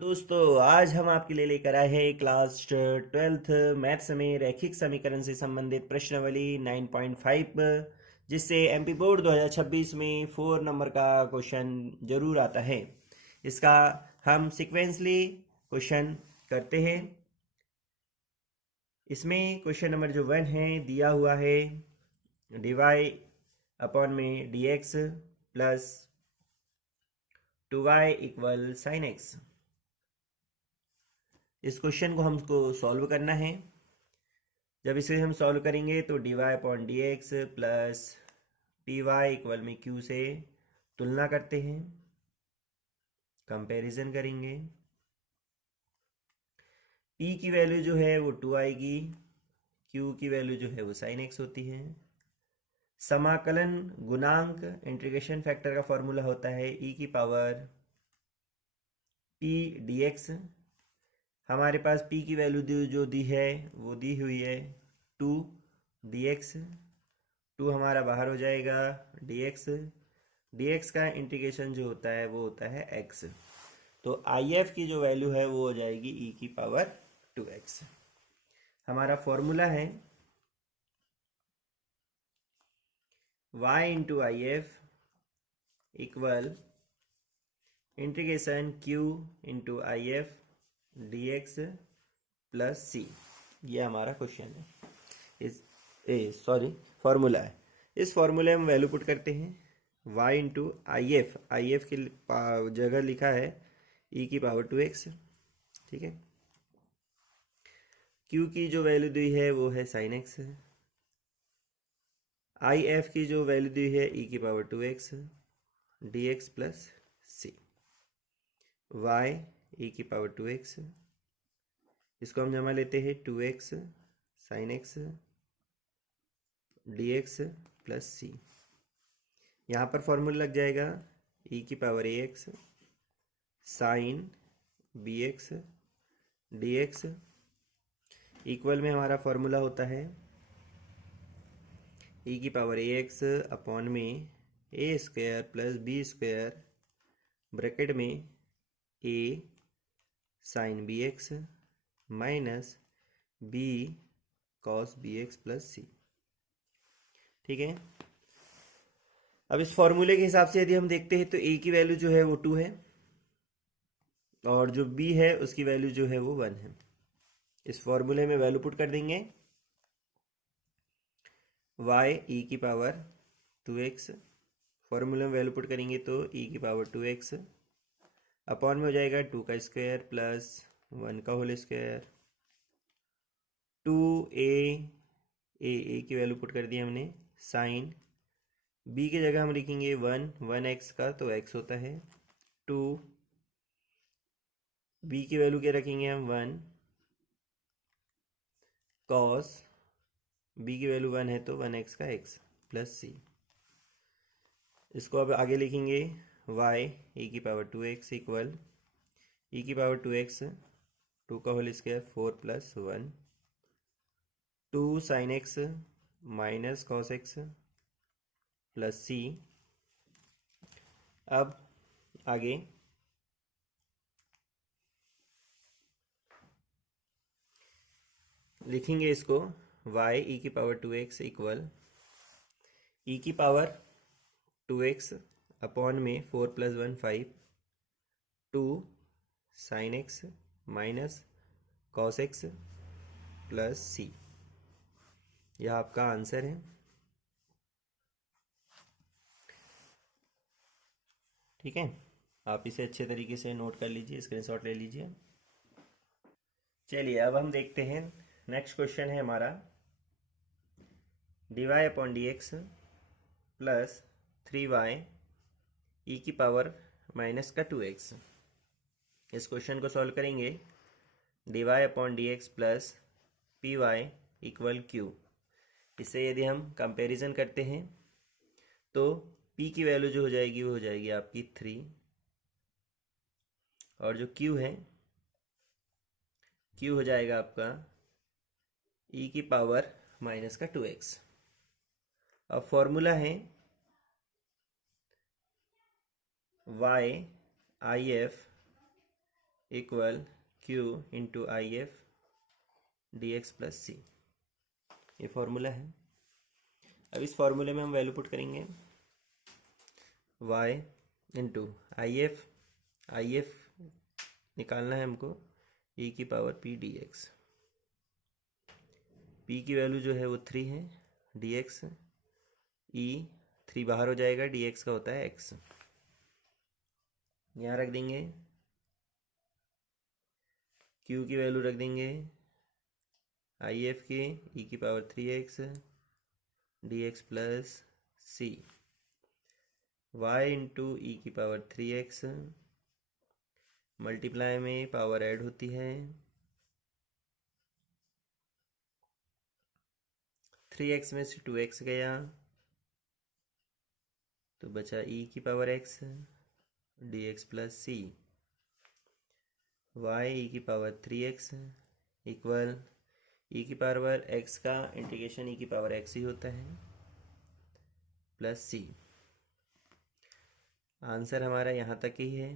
दोस्तों आज हम आपके लिए लेकर आए हैं क्लास 12th मैथ्स में रैखिक समीकरण से संबंधित प्रश्नावली 9.5 जिससे एमपी बोर्ड 2026 में 4 नंबर का क्वेश्चन जरूर आता है। इसका हम सीक्वेंसली क्वेश्चन करते हैं। इसमें क्वेश्चन नंबर जो 1 है दिया हुआ है dy अपॉन में dx plus 2y equal sine x। इस क्वेश्चन को हमको सॉल्व करना है। जब इसे हम सॉल्व करेंगे तो dy upon D x plus p y equal में q से तुलना करते हैं, कंपैरिजन करेंगे। p की वैल्यू जो है वो 2 आएगी, q की वैल्यू जो है वो साइन x होती है। समाकलन गुणांक इंटीग्रेशन फैक्टर का फॉर्मूला होता है e की पावर p dx। हमारे पास p की वैल्यू जो दी है वो दी हुई है 2 dx। 2 हमारा बाहर हो जाएगा, dx का इंटीग्रेशन जो होता है वो होता है x। तो if की जो वैल्यू है वो हो जाएगी e की पावर 2x। हमारा फॉर्मूला है y into if equal integration q into if dx plus c। ये हमारा क्वेश्चन है। फॉर्मूला है। इस फॉर्मूले में वैल्यू पुट करते हैं y इंटू if की जगह लिखा है e की पावर 2x, ठीक है। q की जो वैल्यू दी है वो है साइन x, if की जो वैल्यू दी है e की power 2x dx plus c। y e की पावर 2x, इसको हम जमा लेते हैं 2x sine x dx plus c। यहाँ पर फॉर्मूला लग जाएगा e की power ax sine bx dx equal में हमारा फॉर्मूला होता है e की पावर ax अपॉन में a square plus b square bracket में a sine bx minus b cos bx plus c, ठीक है। अब इस फॉर्मूले के हिसाब से यदि हम देखते हैं तो a की वैल्यू जो है वो 2 है और जो b है उसकी वैल्यू जो है वो 1 है। इस फॉर्मूले में वैल्यू पुट कर देंगे y e की पावर 2x, फॉर्मूले में वैल्यू पुट करेंगे तो e की पावर 2x अपॉन में हो जाएगा 2 का स्क्वायर प्लस 1 का होल स्क्वायर। 2a की वैल्यू पुट कर दी हमने, साइन b की जगह हम लिखेंगे 1x का तो x होता है 2, b की वैल्यू क्या रखेंगे हम 1 कॉस b की वैल्यू 1 है तो 1x का x प्लस c। इसको अब आगे लिखेंगे y e की पावर 2x इक्वल e की पावर 2x 2 का whole square 4 plus 1 2 sine x minus cos x plus c। अब आगे लिखेंगे इसको y e की पावर 2x इक्वल e की पावर 2x अपॉन में 4 plus 1 5 2 sine x minus cos x plus c। यह आपका आंसर है, ठीक है। आप इसे अच्छे तरीके से नोट कर लीजिए, स्क्रीनशॉट ले लीजिए। चलिए अब हम देखते हैं नेक्स्ट क्वेश्चन है हमारा dy upon D x plus 3y e की पावर माइनस का 2x। इस क्वेश्चन को सॉल्व करेंगे dy upon D x plus p y equal q. इससे यदि हम कंपैरिजन करते हैं तो p की वैल्यू जो हो जाएगी वो हो जाएगी आपकी 3 और जो q है q हो जाएगा आपका e की पावर माइनस का 2x। अब फॉर्मूला है y if equal Q into I F D x plus सी, ये फॉर्मूला है। अब इस फॉर्मूले में हम वैल्यू पुट करेंगे y इंटू आई एफ निकालना है हमको e की पावर p dx। p की वैल्यू जो है वो 3 है, dx e 3 बाहर हो जाएगा, dx का होता है x, यहाँ रख देंगे। q की वैल्यू रख देंगे आई एफ के e की power 3x dx plus c, y into ई की पावर 3x, मल्टीप्लाई में पावर ऐड होती है, 3x में से 2x गया तो बचा e की power x dx plus c, y e की पावर 3x इक्वल e की पावर x का इंटीग्रेशन e की पावर x ही होता है प्लस सी। आंसर हमारा यहाँ तक ही है।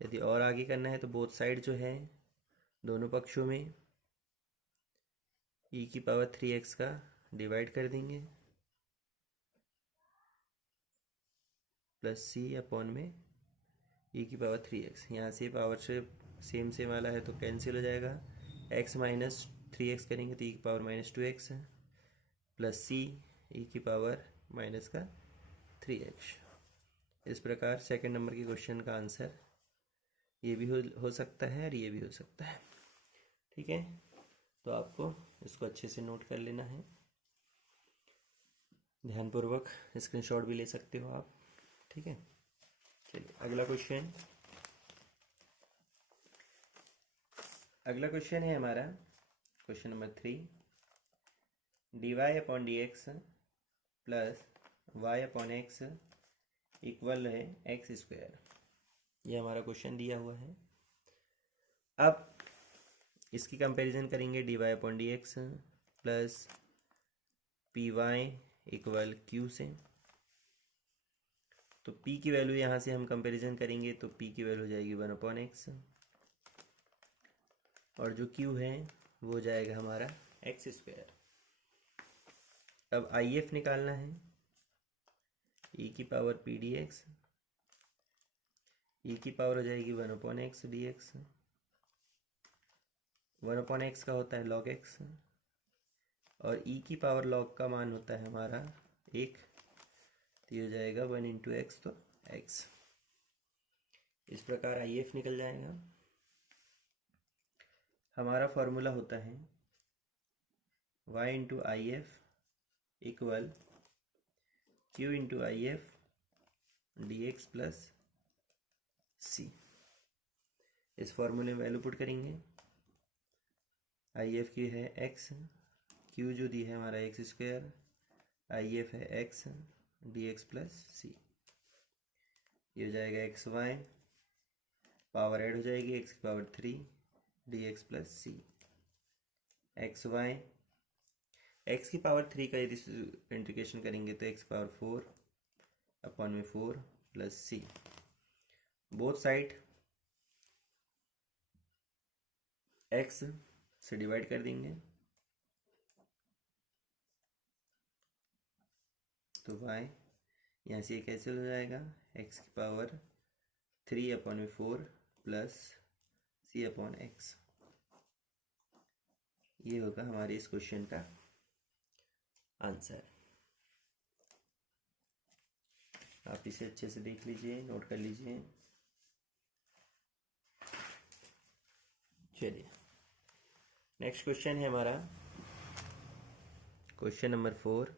यदि और आगे करना है तो बोथ साइड जो है दोनों पक्षों में e की पावर 3x का डिवाइड कर देंगे प्लस सी अपॉन में e की पावर 3x। यहाँ से पावर से सेम वाला है तो कैंसिल हो जाएगा, x माइनस 3x करेंगे तो e की पावर माइनस 2x प्लस सी e की पावर माइनस का 3x। इस प्रकार सेकंड नंबर के क्वेश्चन का आंसर ये भी हो सकता है और ये भी हो सकता है। ठीक है, तो आपको इसको अच्छे से नोट कर लेना है, ध्यानपूर्वक स्क्रीनशॉट भी ले सकते हो आप। ठीक है, चलिए अगला क्वेश्चन है हमारा question number 3, dy upon D x plus y upon x equal है एक्स स्क्वायर। ये हमारा क्वेश्चन दिया हुआ है। अब इसकी कंपैरिजन करेंगे dy upon D x plus p y equal q से। तो p की वैल्यू यहाँ से हम कंपैरिजन करेंगे तो p की वैल्यू हो जाएगी 1 अपॉन एक्स और जो q है वो हो जाएगा हमारा एक्स स्क्वायर। अब आई एफ निकालना है e की power p D x, e की पावर हो जाएगी 1 upon x D x, 1 upon x का होता है लॉग एक्स और e की पावर लॉग का मान होता है हमारा 1, तो ये हो जाएगा 1 इंटू एक्स तो x। इस प्रकार आई एफ निकल जाएगा। हमारा फॉर्मूला होता है y into I F equal q into I F D x plus C. इस फॉर्मूले में वैल्यू पुट करेंगे, आई एफ की है x, q जो दी है हमारा एक्स स्क्वायर, आई एफ है x डी एक्स प्लस सी। ये हो जाएगा एक्स वाई, पावर ऐड हो जाएगी x की power 3 D x plus c, x Y x की पावर 3 का यदि इंटीग्रेशन करेंगे तो x पावर 4 अपॉन में 4 plus c. Both side x से डिवाइड कर देंगे तो y यहाँ से कैंसिल हो जाएगा, x की पावर 3 अपॉन में 4 प्लस सी अपॉन एक्स। ये होगा हमारे इस क्वेश्चन का आंसर। आप इसे अच्छे से देख लीजिए, नोट कर लीजिए। चलिए नेक्स्ट क्वेश्चन है हमारा क्वेश्चन नंबर 4।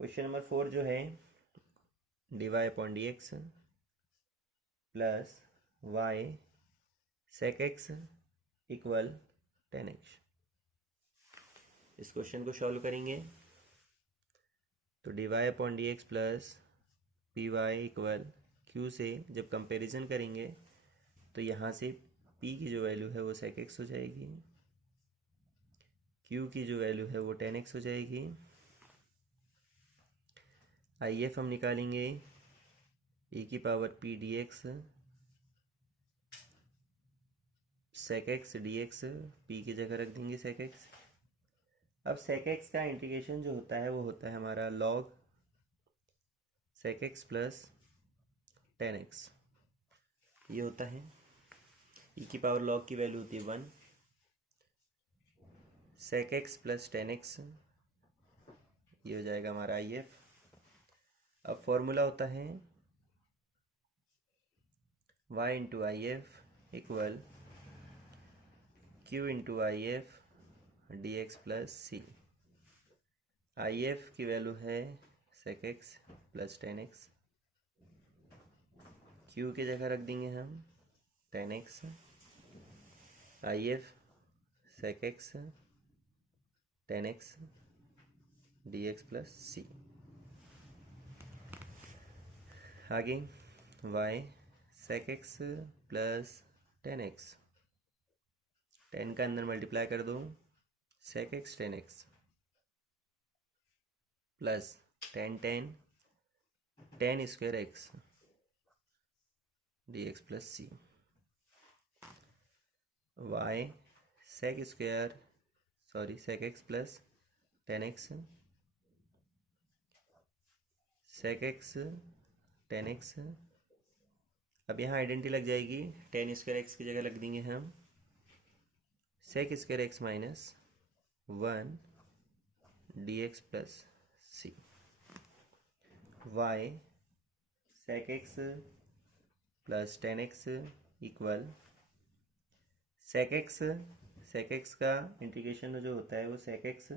क्वेश्चन नंबर 4 जो है dy upon D x plus y sec x equal 10x। इस क्वेश्चन को सॉल्व करेंगे तो dy upon D x plus p y equal q से जब कंपैरिजन करेंगे तो यहाँ से p की जो वैल्यू है वो sec x हो जाएगी, q की जो वैल्यू है वो 10x हो जाएगी। आई एफ हम निकालेंगे e की power p dx sec x D x, p की जगह रख देंगे सेक एक्स। अब सेक एक्स का इंटीग्रेशन जो होता है वो होता है हमारा log sec x plus ten x, ये होता है। ई की पावर लॉग की वैल्यू होती है 1, sec x plus ten x, ये हो जाएगा हमारा आई एफ। अब फॉर्मूला होता है y into I F equal Q into I F D x plus C. I F की वैल्यू है sec x plus ten X, Q की जगह रख देंगे हम tan X, I F sec X tan X D x plus C. आगे y sec x plus ten X, tan का अंदर मल्टीप्लाई कर दो, sec X tan X plus tan tan tan square x D x plus सी। Y sec x plus ten X, sec X tan X. अब यहाँ identity लग जाएगी, ten square x की जगह लग देंगे हम sec square X minus 1 D x plus सी। Y sec x plus ten X equal sec X का इंटीग्रेशन जो होता है वो सेक एक्स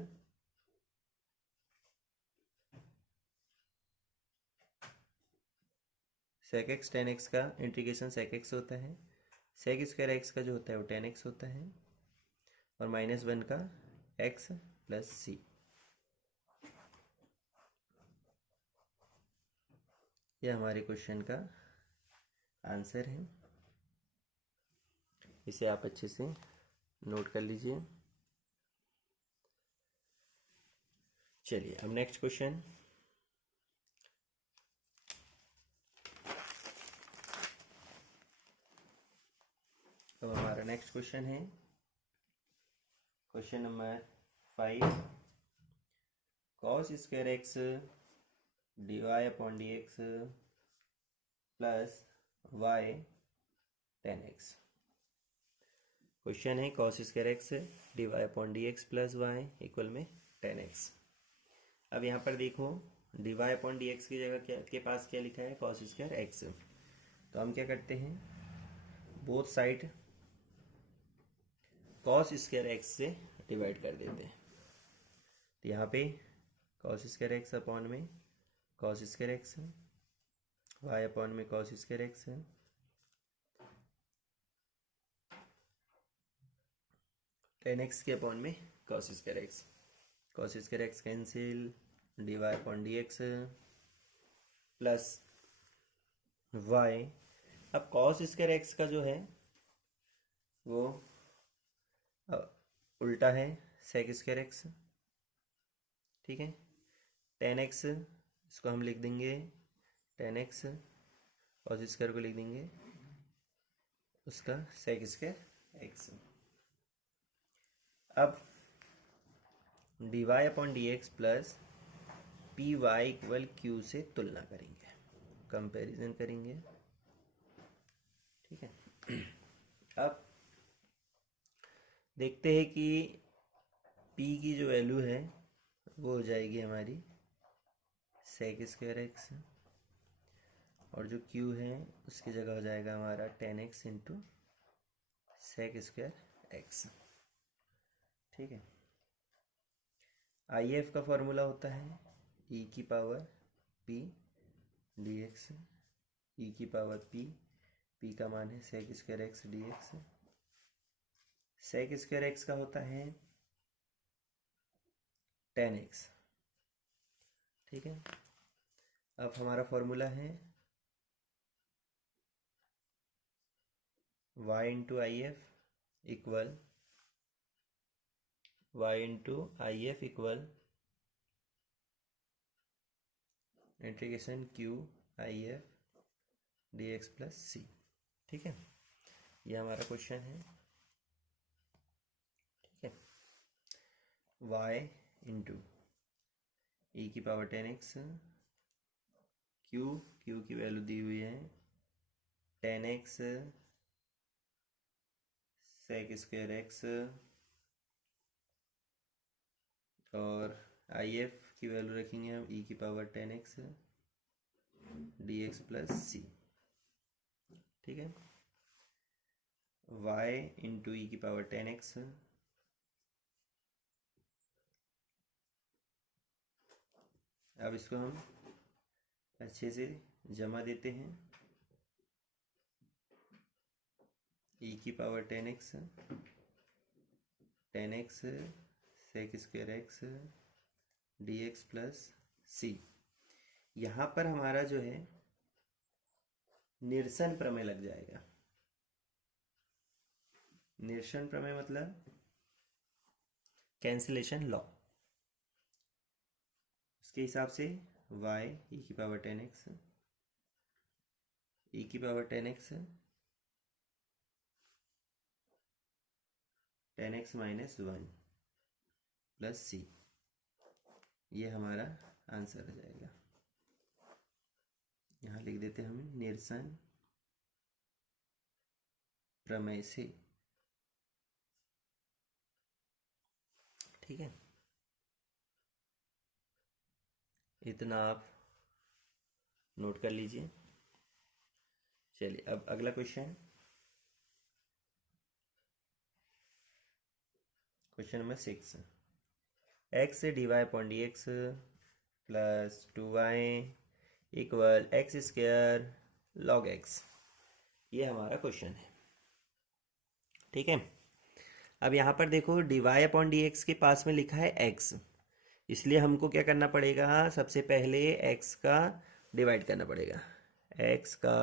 टेन एक्स का इंटीग्रेशन सेक एक्स होता है, सेक स्क्वायर एक्स का जो होता है वो टेन एक्स होता है, और माइनस 1 का एक्स प्लस सी। यह हमारे क्वेश्चन का आंसर है, इसे आप अच्छे से नोट कर लीजिए। चलिए अब नेक्स्ट क्वेश्चन। अब हमारा नेक्स्ट क्वेश्चन है question number 5, cos square x D Y upon D x plus Y tan X. Question है cos square x D Y upon D x plus Y equal में tan X. अब यहाँ पर देखो D Y upon D X की जगह क्या के पास क्या लिखा है, कॉस स्क्वायर एक्स। तो हम क्या करते हैं, both side cos square X से डिवाइड कर देते हैं। तो यहाँ पे कॉस स्क्वायर एक्स अपॉन में cos square X, Y upon में cos square X, tan X के अपॉन में cos square X, cos square X cancel, D Y upon D x plus Y. अब कॉस स्क्वायर एक्स का जो है वो उल्टा है सेक स्क्वायर एक्स, ठीक है। टेन एक्स इसको हम लिख देंगे टेन एक्स, कॉस स्क्वायर को लिख देंगे उसका सेक स्क्वायर एक्स। अब d Y upon D x plus p y equal q से तुलना करेंगे, कंपैरिजन करेंगे, ठीक है। अब देखते हैं कि P की जो वैल्यू है वो हो जाएगी हमारी सेक स्क्वायर एक्स, और जो Q है उसकी जगह हो जाएगा हमारा ten x into sec square x, ठीक है। आई एफ का फॉर्मूला होता है ई की power P d x, e की पावर P का मान है sec square x D x. Sec square x का होता है टेन एक्स, ठीक है। अब हमारा फॉर्मूला है y into I F equal integration Q I F D x plus सी, ठीक है। ये हमारा क्वेश्चन है। y इंटू ई की पावर 10x, क्यू की वैल्यू दी हुई है 10x सेक स्क्वायर एक्स, और आई एफ की वैल्यू रखेंगे हम ई की power 10x D x plus सी। ठीक है, y इंटू ई की पावर 10x, अब इसको हम अच्छे से जमा देते हैं। ई की power 10x sec square x D x plus सी। यहाँ पर हमारा जो है निरसन प्रमेय लग जाएगा। निरसन प्रमेय मतलब कैंसिलेशन लॉ। उसके हिसाब से y ई की पावर 10x, ई की power 10x 10x minus 1 plus सी, ये हमारा आंसर हो जाएगा। यहाँ लिख देते हैं हम निरसन प्रमेय से। ठीक है, इतना आप नोट कर लीजिए। चलिए अब अगला question, question number 6, x D Y upon D x plus 2y equal x square log x, ये हमारा क्वेश्चन है। ठीक है, अब यहाँ पर देखो D Y upon D x के पास में लिखा है x, इसलिए हमको क्या करना पड़ेगा, सबसे पहले x का डिवाइड करना पड़ेगा। x का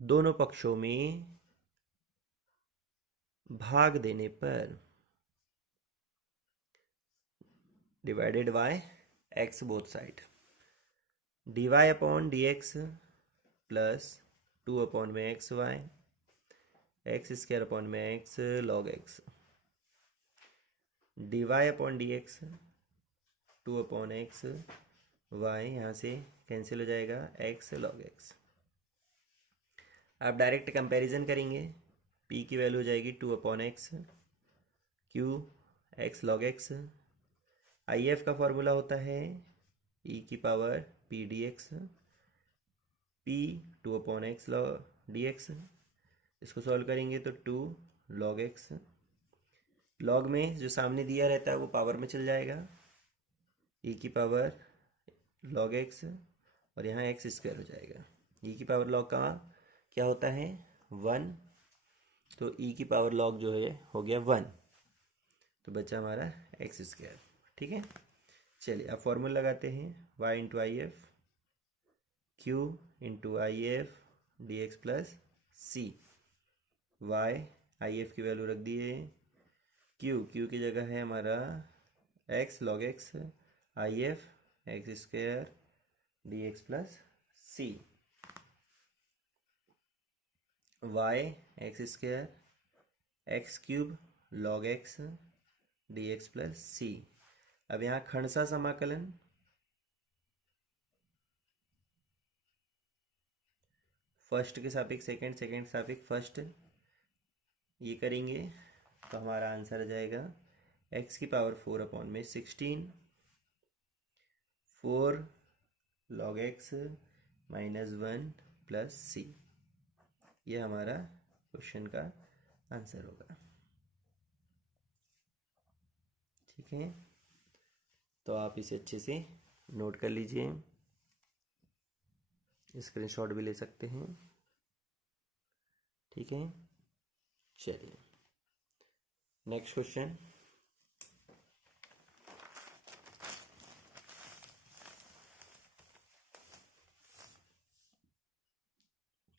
दोनों पक्षों में भाग देने पर divided by x both side, D Y upon D x plus 2 upon में X Y X square upon में X log x, D Y upon D X 2 upon X Y, यहाँ से कैंसिल हो जाएगा एक्स लॉग एक्स। आप direct comparison करेंगे, p की value हो जाएगी 2 upon X, q X log X, I F का फॉर्मूला होता है e की power p d x, p 2 upon x log D x, इसको सॉल्व करेंगे तो 2 लॉग एक्स, लॉग में जो सामने दिया रहता है वो पावर में चल जाएगा, e की पावर लॉग एक्स और यहाँ एक्स स्क्वायर हो जाएगा। e की पावर लॉग का क्या होता है 1, तो e की पावर लॉग जो है हो गया 1, तो बचा हमारा एक्स स्क्वायर। ठीक है, चलिए अब फॉर्मूला लगाते हैं, y into I F, Q into I F D x plus C, Y I F की वैल्यू रख दिए, क्यू की जगह है हमारा X log X, I F X square D x plus C, Y X square X cube log x D x plus C. अब यहाँ खंडसा समाकलन, फर्स्ट के सापेक्ष सेकंड, सेकंड सापेक्ष फर्स्ट, ये करेंगे तो हमारा आंसर आ जाएगा x की पावर 4 अपॉन में 16 4 लॉग x माइनस 1 प्लस सी, ये हमारा क्वेश्चन का आंसर होगा। ठीक है, तो आप इसे अच्छे से नोट कर लीजिए, स्क्रीनशॉट भी ले सकते हैं। ठीक है, चलिए next question,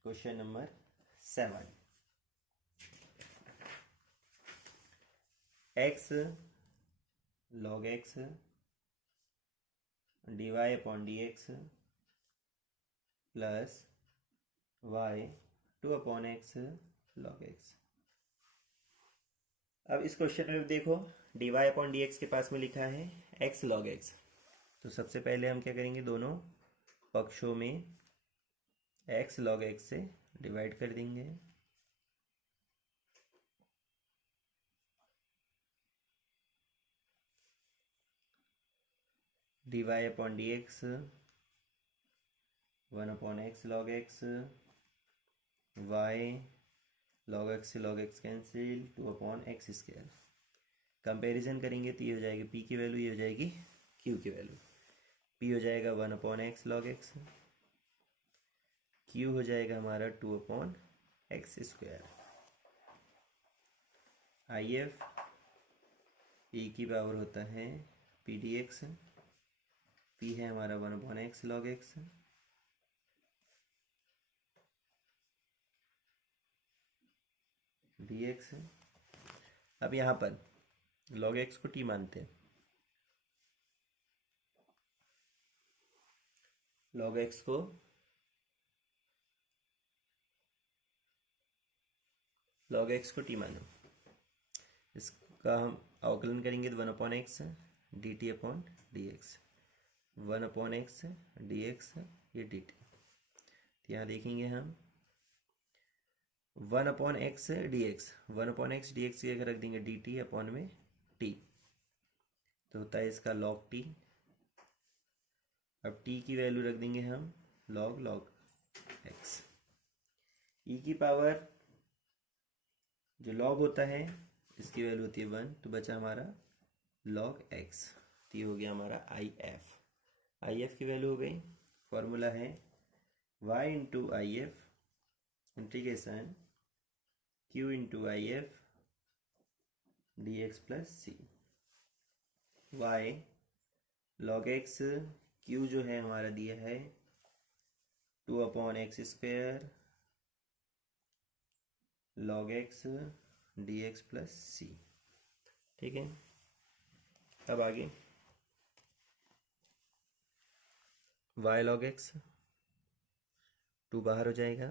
question number 7, x log x D Y upon D x plus y 2 upon x log x. अब इस क्वेश्चन में देखो dy अपॉन डी एक्स के पास में लिखा है x log x। तो सबसे पहले हम क्या करेंगे, दोनों पक्षों में x log x से डिवाइड कर देंगे। dy upon D x 1 upon x log x, y log x से log x cancel, 2 upon X square. Comparison करेंगे तो ये हो जाएगी p की वैल्यू, ये हो जाएगी q की वैल्यू। p हो जाएगा 1 upon x log x, q हो जाएगा हमारा 2 upon X square. IF e की पावर होता है पी डी एक्स, p है हमारा 1 upon x log x, D x. अब यहाँ पर log x को t मानते हैं, log x को t मानो। इसका हम अवकलन करेंगे तो 1 upon x D T upon D x, 1 upon x D x, ये डी टी। तो यहाँ देखेंगे हम 1 upon x D x, 1 upon x D X की जगह रख देंगे डी टी अपॉन में टी, तो होता है इसका लॉग टी। अब टी की वैल्यू रख देंगे हम लॉग एक्स। ई की पावर जो लॉग होता है इसकी वैल्यू होती है 1, तो बचा हमारा लॉग एक्स, तो ये हो गया हमारा आई एफ की वैल्यू हो गई। फॉर्मूला है y into I F integration q into I F D x plus c. y log x, q जो है हमारा दिया है 2 upon X square log x D x plus सी। ठीक है, अब आगे y log x 2 बाहर हो जाएगा,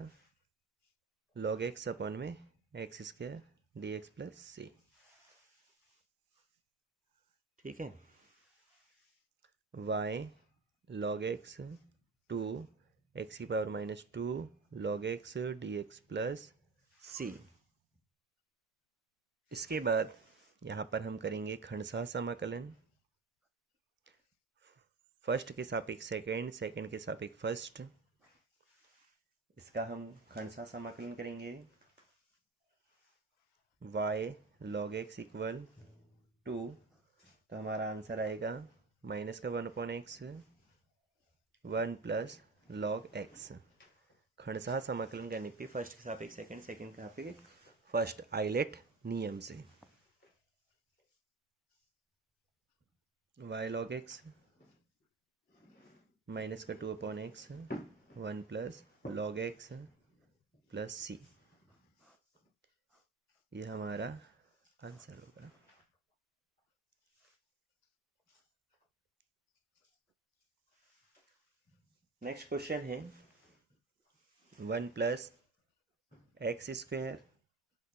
log x अपॉन में X square D x plus सी। ठीक है, y log x 2 एक्स की power minus 2 log x D x plus C. इसके बाद यहाँ पर हम करेंगे खंडशः समाकलन, फर्स्ट के सापेक्ष सेकंड, सेकंड के सापेक्ष फर्स्ट। इसका हम खंडशः समाकलन करेंगे। y log x इक्वल 2, तो हमारा आंसर आएगा माइनस का 1 upon x 1 plus log x. खंडशः समाकलन करने पे फर्स्ट के सापेक्ष सेकंड, सेकंड के सापेक्ष फर्स्ट, आइलेट नियम से। y log x माइनस का 2 upon x 1 plus log x plus सी, ये हमारा आंसर होगा। नेक्स्ट क्वेश्चन है 1 plus x square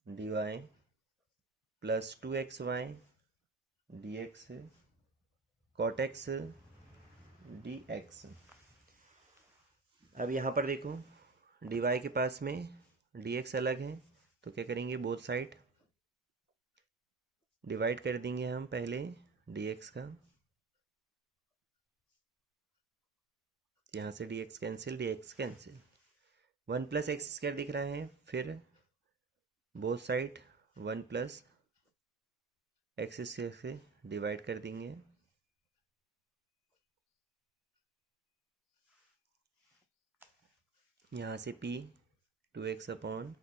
d y plus 2xy d x cot x D x. अब यहाँ पर देखो डी वाई के पास में डी एक्स अलग है, तो क्या करेंगे, बोथ साइड डिवाइड कर देंगे हम पहले डी एक्स का, यहाँ से D x cancel, 1 plus x square दिख रहा है, फिर both side 1 plus x square से डिवाइड कर देंगे। यहाँ से p 2x upon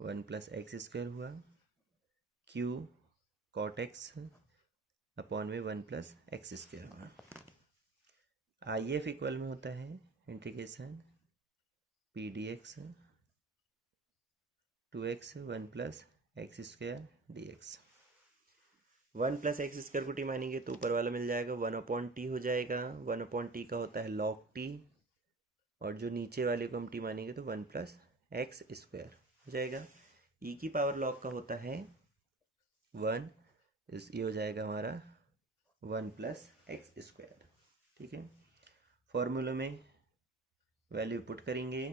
1 plus x square हुआ, q कॉट एक्स अपॉन में 1 प्लस एक्स स्क्वायर हुआ। आई एफ इक्वल में होता है integration P D x 2x 1 plus x square D x. 1 plus x square को टी मानेंगे तो ऊपर वाला मिल जाएगा 1 अपॉन टी हो जाएगा, 1 अपॉन टी का होता है लॉग टी, और जो नीचे वाले को हम टी मानेंगे तो 1 प्लस एक्स स्क्वायर हो जाएगा। ई की पावर लॉग का होता है 1, ये हो जाएगा हमारा 1 प्लस एक्स स्क्वायर। ठीक है, फॉर्मूले में वैल्यू पुट करेंगे,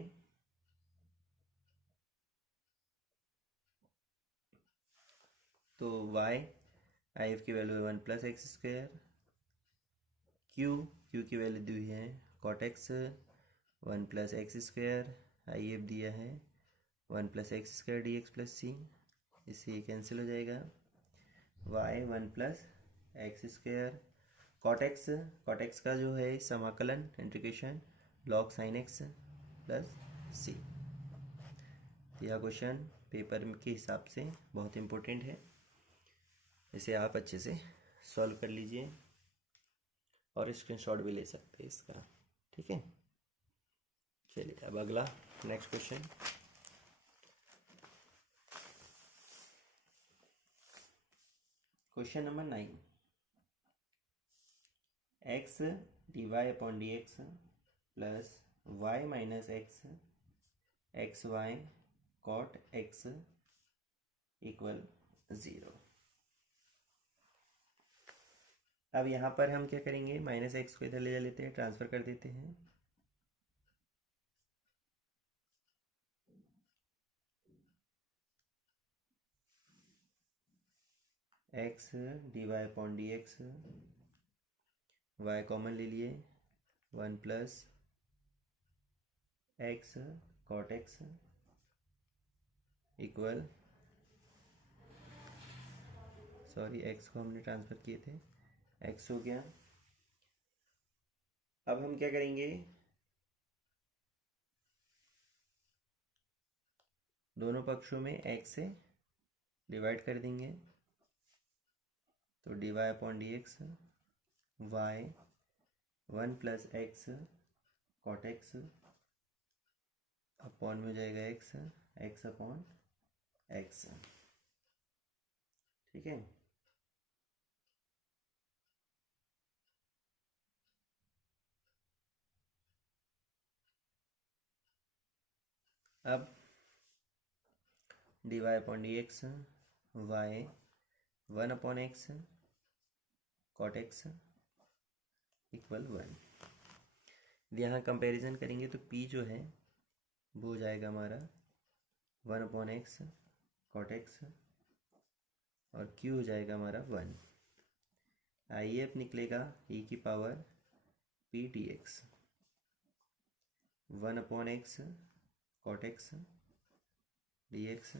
तो y आई एफ की वैल्यू है 1 प्लस एक्स स्क्वायर, क्यू की वैल्यू दी है cot x 1 plus x square, I F दिया है 1 plus x square D x plus c, इससे ये कैंसिल हो जाएगा। y 1 plus x square cot x का जो है समाकलन integration log sine x plus c. यह क्वेश्चन पेपर के हिसाब से बहुत इम्पोर्टेंट है, इसे आप अच्छे से सॉल्व कर लीजिए और स्क्रीनशॉट भी ले सकते हैं इसका। ठीक है, चलिए अब अगला next question. Question number 9, x D Y upon D x plus y minus x x y cot x equal 0। अब यहाँ पर हम क्या करेंगे, माइनस एक्स को इधर ले लेते हैं, ट्रांसफर कर देते हैं, x D Y upon D x, y common ले लिए, 1 plus x cot x equal, sorry x को हमने ट्रांसफर किए थे, एक्स हो गया। अब हम क्या करेंगे, दोनों पक्षों में एक्स से डिवाइड कर देंगे, तो d Y upon D x y 1 plus x cot x upon में हो जाएगा एक्स, एक्स अपॉन एक्स। ठीक है, अब d Y upon D x y 1 upon x cot x equal 1। यहाँ कंपैरिजन करेंगे तो p जो है वो हो जाएगा हमारा 1 अपॉन एक्स कॉट एक्स और q हो जाएगा हमारा 1। आई एफ निकलेगा e की power p d x, 1 upon x cot x D x,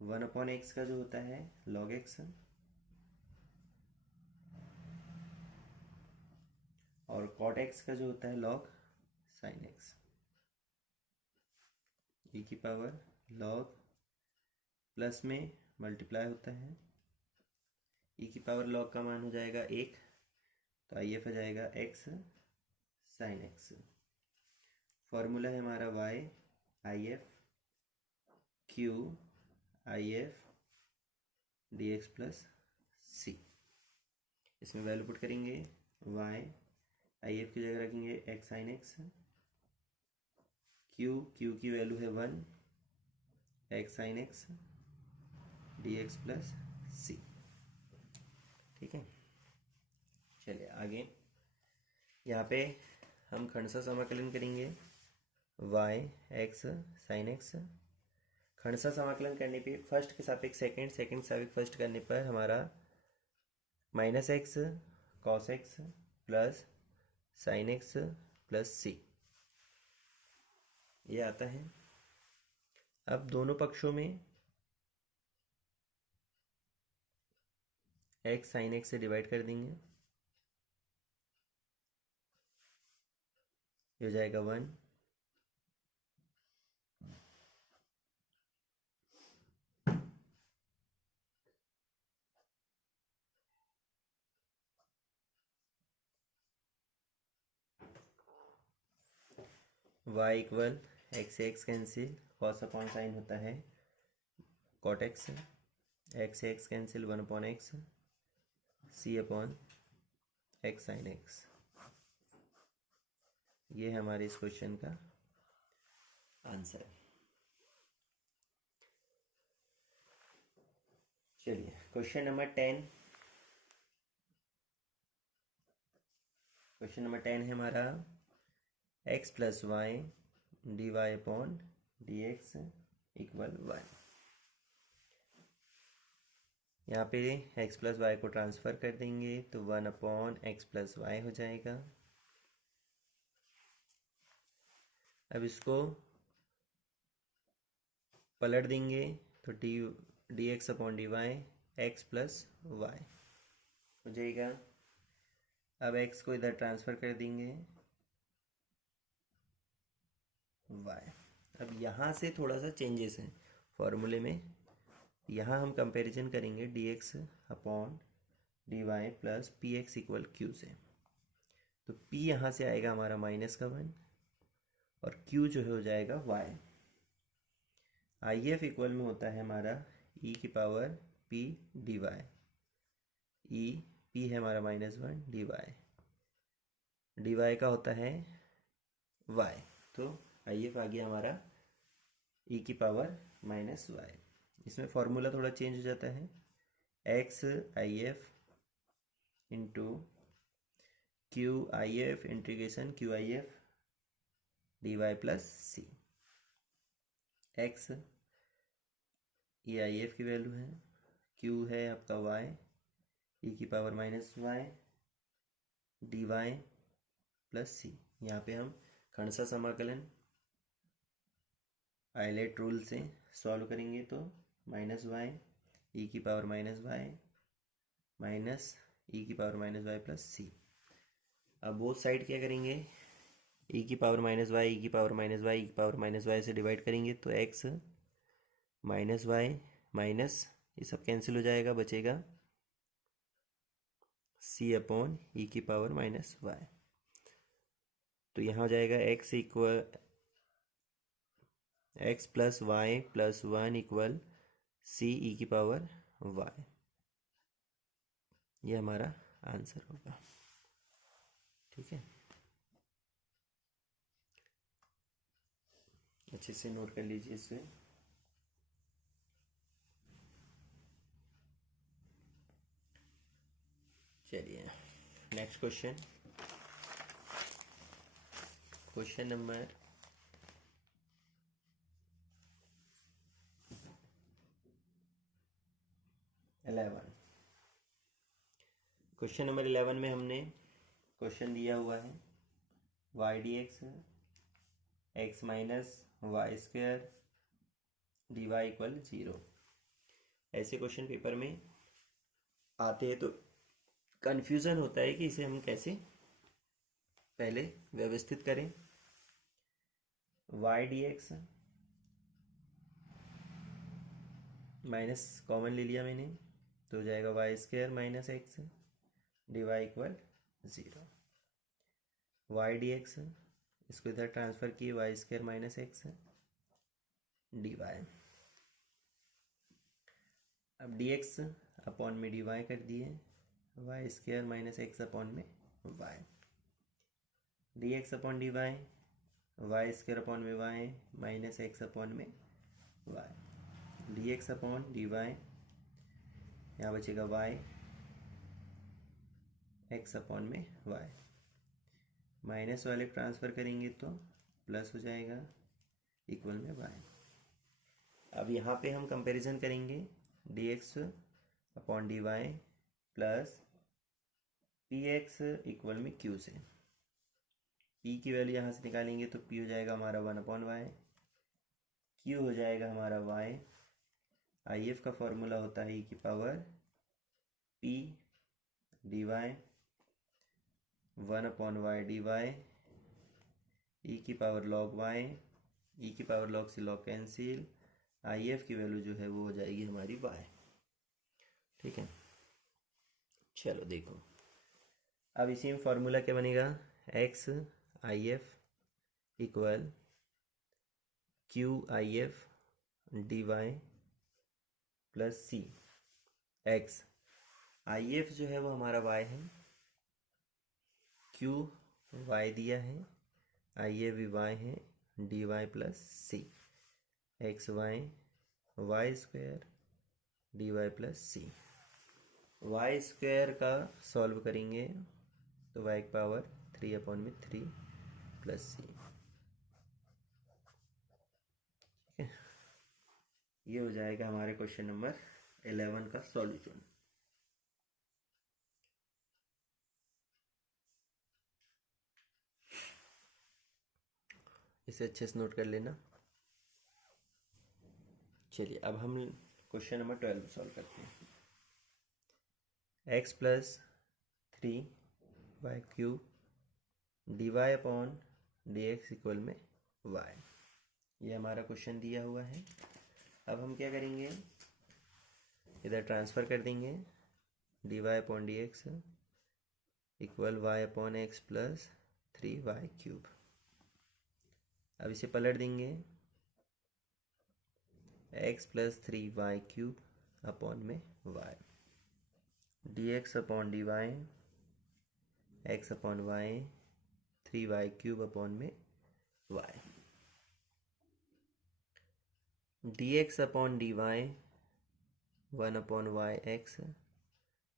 1 upon x का जो होता है लॉग एक्स और कॉट एक्स का जो होता है लॉग साइन एक्स, e की पावर लॉग प्लस में मल्टीप्लाई होता है, e की पावर लॉग का मान हो जाएगा 1, तो आई एफ हो जाएगा एक्स साइन एक्स। फॉर्मूला है हमारा y I F q I F D x plus c. इसमें वैल्यू पुट करेंगे, y आई एफ की जगह रखेंगे एक्स साइन एक्स, क्यू की वैल्यू है 1 x sine x D x plus सी। ठीक है, चलिए आगे, यहाँ पे हम खंडसा समाकलन करेंगे y x sine x. Khandsa समाकलन करने पे फर्स्ट के सापेक्ष सेकंड, सेकंड के सापेक्ष फर्स्ट करने पर हमारा minus x cos x plus sine x plus सी ये आता है। अब दोनों पक्षों में एक्स साइन एक्स से डिवाइड कर देंगे, ये हो जाएगा 1 y इक्वल एक्स से x cancel, cos upon sine होता है कॉट एक्स, एक्स से x cancel 1 upon x c upon x sine x. ये है हमारे इस क्वेश्चन का आंसर। चलिए क्वेश्चन नंबर 10। क्वेश्चन नंबर 10 है हमारा x plus y d Y upon D x equal one. यहाँ पे x प्लस वाई को ट्रांसफ़र कर देंगे तो 1/x प्लस वाई हो जाएगा। अब इसको पलट देंगे तो d x upon d y x plus y हो जाएगा। अब x को इधर ट्रांसफ़र कर देंगे y। अब यहाँ से थोड़ा सा चेंजेस हैं फॉर्मूले में। यहाँ हम कंपैरिजन करेंगे d x upon d y plus p x equal q से। तो p यहाँ से आएगा हमारा -1 और q जो है हो जाएगा y। आई एफ इक्वल में होता है हमारा e की पावर p डी वाई। ई p है हमारा -1 डी वाई। डी वाई का होता है y। तो आई एफ आ गया हमारा e की पावर -y। इसमें फॉर्मूला थोड़ा चेंज हो जाता है। X I F into q I F integration Q I F d y plus c. X ये आई एफ की वैल्यू है, क्यू है आपका वाई ई की power -y d y plus सी। यहाँ पे हम खंडसा समाकलन आइलेट रूल से सॉल्व करेंगे तो -y ई की पावर -y माइनस ई की पावर -y प्लस सी। अब बोथ साइड क्या करेंगे, ई की पावर -y ई की पावर -y ई की पावर -y से डिवाइड करेंगे तो x -y माइनस ये सब कैंसिल हो जाएगा, बचेगा c अपॉन ई की पावर -y। तो यहाँ हो जाएगा x equal x plus y plus 1 equal c e की पावर y। ये हमारा आंसर होगा। ठीक है, अच्छे से नोट कर लीजिए इसे। चलिए next question, question number 11। Question number 11 में हमने क्वेश्चन दिया हुआ है y d x x minus y square d y equal 0। ऐसे क्वेश्चन पेपर में आते हैं तो कन्फ्यूज़न होता है कि इसे हम कैसे पहले व्यवस्थित करें। Y d x minus common ले लिया मैंने तो हो जाएगा y square minus x D y equal 0। Y d x इसको इधर ट्रांसफ़र किए y square minus x D y. अब डी एक्स अपॉन में डी वाई कर दिए y square minus x upon में y. D x upon d y y square upon में y minus x upon में y. D x upon d Y यहाँ बचेगा Y x upon में y. Minus वाले transfer करेंगे तो प्लस हो जाएगा इक्वल में वाई। अब यहाँ पे हम कंपैरिजन करेंगे d x upon d y plus p x equal में क्यू से। पी की वैल्यू यहाँ से निकालेंगे तो पी हो जाएगा हमारा 1/y, क्यू हो जाएगा हमारा y। आई एफ का फॉर्मूला होता है ई की power p d y 1/y d y e की पावर log y ई की पावर log से log कैंसिल। आई एफ की वैल्यू जो है वो हो जाएगी हमारी y। ठीक है, चलो देखो अब इसी में फॉर्मूला क्या बनेगा, x I F equal q I F d y plus c. X I F जो है वो हमारा y है, क्यू y दिया है, आई एफ भी y है d y plus c. X y y square dy plus सी। वाई स्क्वायर का सॉल्व करेंगे तो y की पावर 3/3 प्लस सी। ठीक है, ये हो जाएगा हमारे क्वेश्चन नंबर 11 का सॉल्यूशन। इसे अच्छे से नोट कर लेना। चलिए अब हम क्वेश्चन नंबर 12 सॉल्व करते हैं। x plus 3y³ dy/dx equal में y, ये हमारा क्वेश्चन दिया हुआ है। अब हम क्या करेंगे, इधर ट्रांसफ़र कर देंगे dy/dx equal y/x plus 3y³। अब इसे पलट देंगे x प्लस 3y³ अपॉन में y, dx/dy x upon y 3y³ upon में y, dx/dy 1/yx,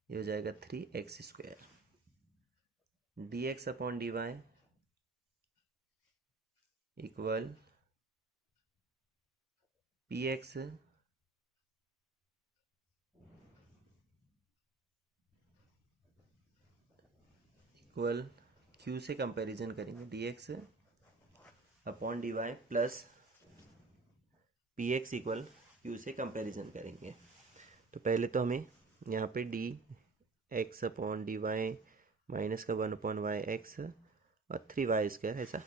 ये हो जाएगा 3x²। dx/dy equal px equal q से कंपैरिजन करेंगे dx/dy plus px equal q से कंपैरिजन करेंगे। तो पहले तो हमें यहाँ पे dx/dy माइनस का 1/yx और 3y² ऐसा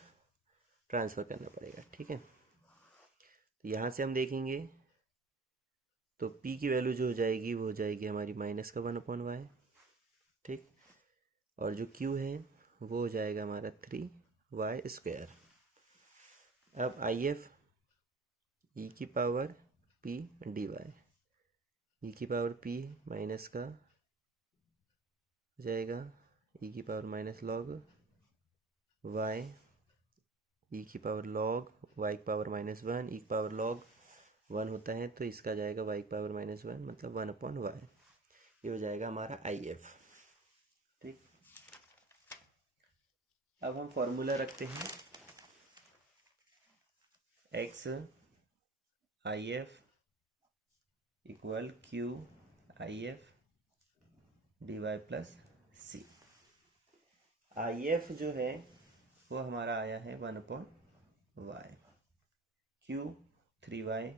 ट्रांसफ़र करना पड़ेगा। ठीक है, तो यहाँ से हम देखेंगे तो p की वैल्यू जो हो जाएगी वो हो जाएगी हमारी माइनस का 1/y। ठीक, और जो q है वो हो जाएगा हमारा 3y²। अब IF e की पावर p dy, e की पावर p माइनस का हो जाएगा e की power minus log y, e की पावर लॉग y की पावर -1, e की पावर लॉग 1 होता है तो इसका जाएगा y की पावर -1 मतलब 1/y। ये हो जाएगा हमारा IF। ठीक, अब हम फॉर्मूला रखते हैं x IF equal q IF dy plus c. IF जो है वो हमारा आया है 1/y, q 3y²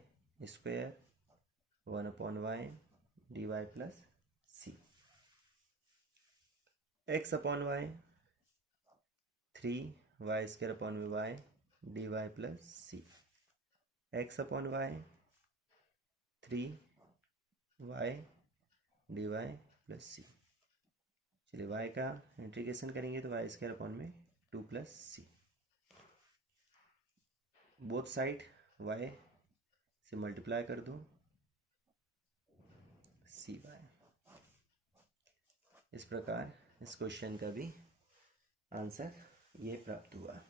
1/y dy plus c, x/y 3y² dy plus c, x/y 3y dy plus c. चलिए y का इंटीग्रेशन करेंगे तो y² 2 plus c. Both side y से मल्टीप्लाई कर दो cy। इस प्रकार इस क्वेश्चन का भी आंसर ये प्राप्त हुआ।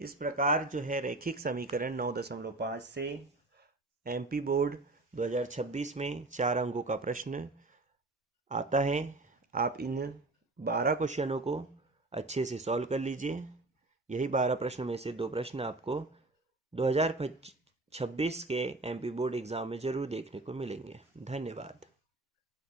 इस प्रकार जो है रैखिक समीकरण 9.5 से MP बोर्ड 2026 में 4 अंकों का प्रश्न आता है। आप इन 12 क्वेश्चनों को अच्छे से सॉल्व कर लीजिए। यही 12 प्रश्न में से 2 प्रश्न आपको 2026 के MP बोर्ड एग्जाम में जरूर देखने को मिलेंगे। धन्यवाद।